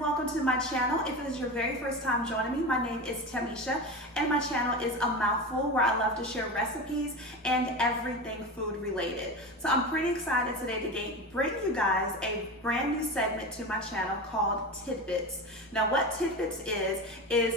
welcome to my channel. If it is your very first time joining me, my name is Tammicia and my channel is A Mouthful, where I love to share recipes and everything food related. So I'm pretty excited today to bring you guys a brand new segment to my channel called Tidbits. Now what Tidbits is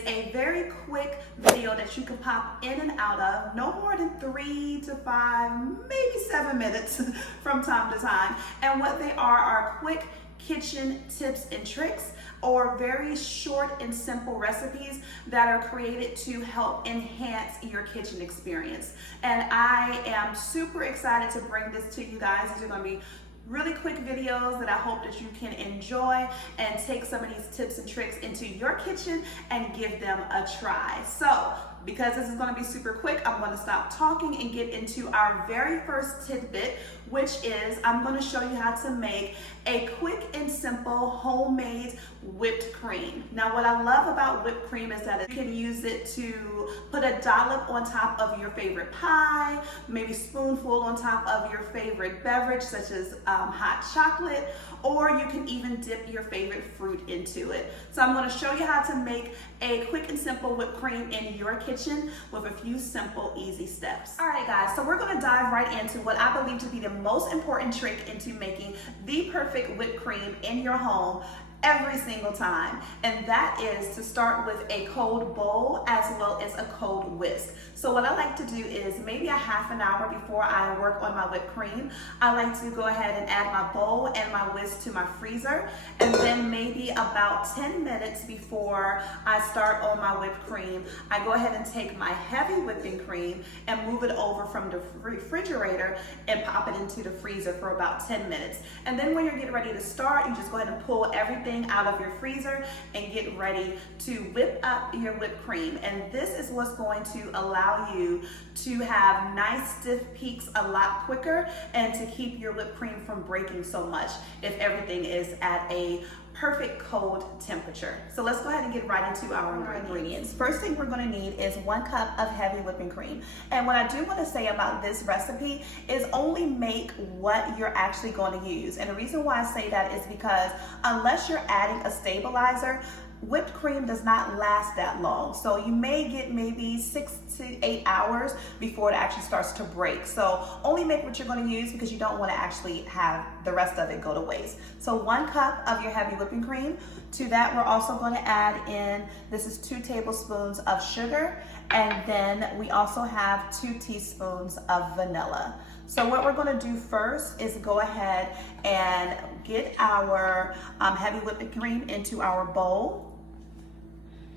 a very quick video that you can pop in and out of, no more than 3 to 5, maybe 7 minutes from time to time. And what they are quick kitchen tips and tricks, or very short and simple recipes that are created to help enhance your kitchen experience. And I am super excited to bring this to you guys. These are going to be really quick videos that I hope that you can enjoy and take some of these tips and tricks into your kitchen and give them a try. So because this is going to be super quick, I'm going to stop talking and get into our very first tidbit, which is I'm going to show you how to make a quick and simple homemade whipped cream. Now what I love about whipped cream is that you can use it to put a dollop on top of your favorite pie, maybe spoonful on top of your favorite beverage such as hot chocolate, or you can even dip your favorite fruit into it. So I'm going to show you how to make a quick and simple whipped cream in your kitchen with a few simple, easy steps. All right guys, so we're going to dive right into what I believe to be the most important trick into making the perfect whipped cream in your home every single time, and that is to start with a cold bowl as well as a cold whisk. So what I like to do is maybe a half an hour before I work on my whipped cream, I like to go ahead and add my bowl and my whisk to my freezer, and then maybe about 10 minutes before I start on my whipped cream, I go ahead and take my heavy whipping cream and move it over from the refrigerator and pop it into the freezer for about 10 minutes. And then when you're getting ready to start, you just go ahead and pull everything out of your freezer and get ready to whip up your whipped cream. And this is what's going to allow you to have nice stiff peaks a lot quicker and to keep your whipped cream from breaking so much if everything is at a perfect cold temperature. So let's go ahead and get right into our ingredients. First thing we're going to need is 1 cup of heavy whipping cream. And what I do want to say about this recipe is only make what you're actually going to use. And the reason why I say that is because unless you're adding a stabilizer, whipped cream does not last that long. So you may get maybe 6 to 8 hours before it actually starts to break. So only make what you're going to use because you don't want to actually have the rest of it go to waste. So 1 cup of your heavy whipping cream. To that, we're also going to add in, this is 2 tablespoons of sugar, and then we also have 2 teaspoons of vanilla. So what we're going to do first is go ahead and get our heavy whipping cream into our bowl.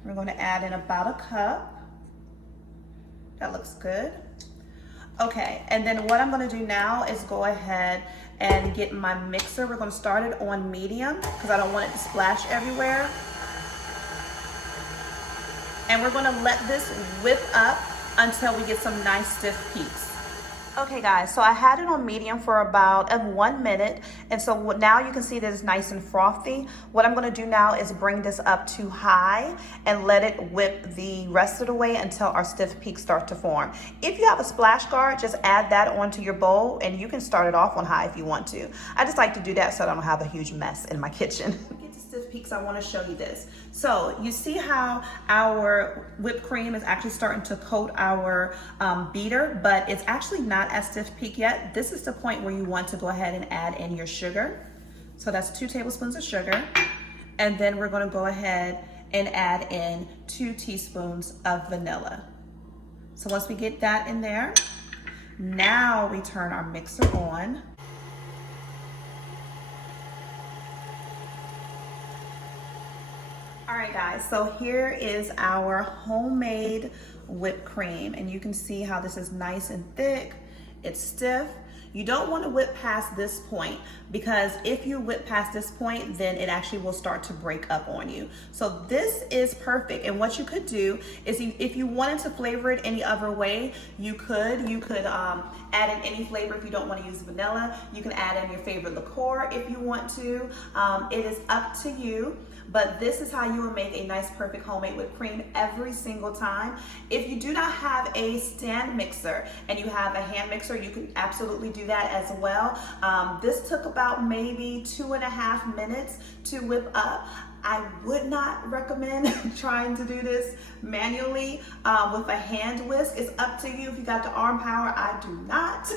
We're going to add in about a cup. That looks good. Okay, and then what I'm going to do now is go ahead and get my mixer. We're going to start it on medium because I don't want it to splash everywhere. And we're going to let this whip up until we get some nice stiff peaks. Okay guys, so I had it on medium for about 1 minute, and so now you can see that it's nice and frothy. What I'm going to do now is bring this up to high and let it whip the rest of the way until our stiff peaks start to form. If you have a splash guard, just add that onto your bowl and you can start it off on high if you want to. I just like to do that so I don't have a huge mess in my kitchen. Stiff peaks, I want to show you this. So you see how our whipped cream is actually starting to coat our beater, but it's actually not as stiff peak yet. This is the point where you want to go ahead and add in your sugar. So that's 2 tablespoons of sugar, and then we're going to go ahead and add in 2 teaspoons of vanilla. So once we get that in there, now we turn our mixer on. All right guys, so here is our homemade whipped cream, and you can see how this is nice and thick. It's stiff. You don't want to whip past this point, because if you whip past this point, then it actually will start to break up on you. So this is perfect. And what you could do is, if you wanted to flavor it any other way, you could add in any flavor. If you don't want to use vanilla, you can add in your favorite liqueur if you want to. It is up to you. But this is how you will make a nice, perfect homemade whipped cream every single time. If you do not have a stand mixer and you have a hand mixer, you can absolutely do that as well. This took about maybe 2.5 minutes to whip up. I would not recommend trying to do this manually with a hand whisk. It's up to you if you got the arm power. I do not.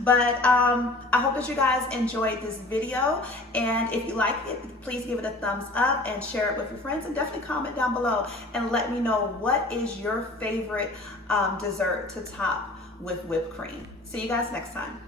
But I hope that you guys enjoyed this video. And if you like it, please give it a thumbs up and share it with your friends. And definitely comment down below and let me know what is your favorite dessert to top with whipped cream. See you guys next time.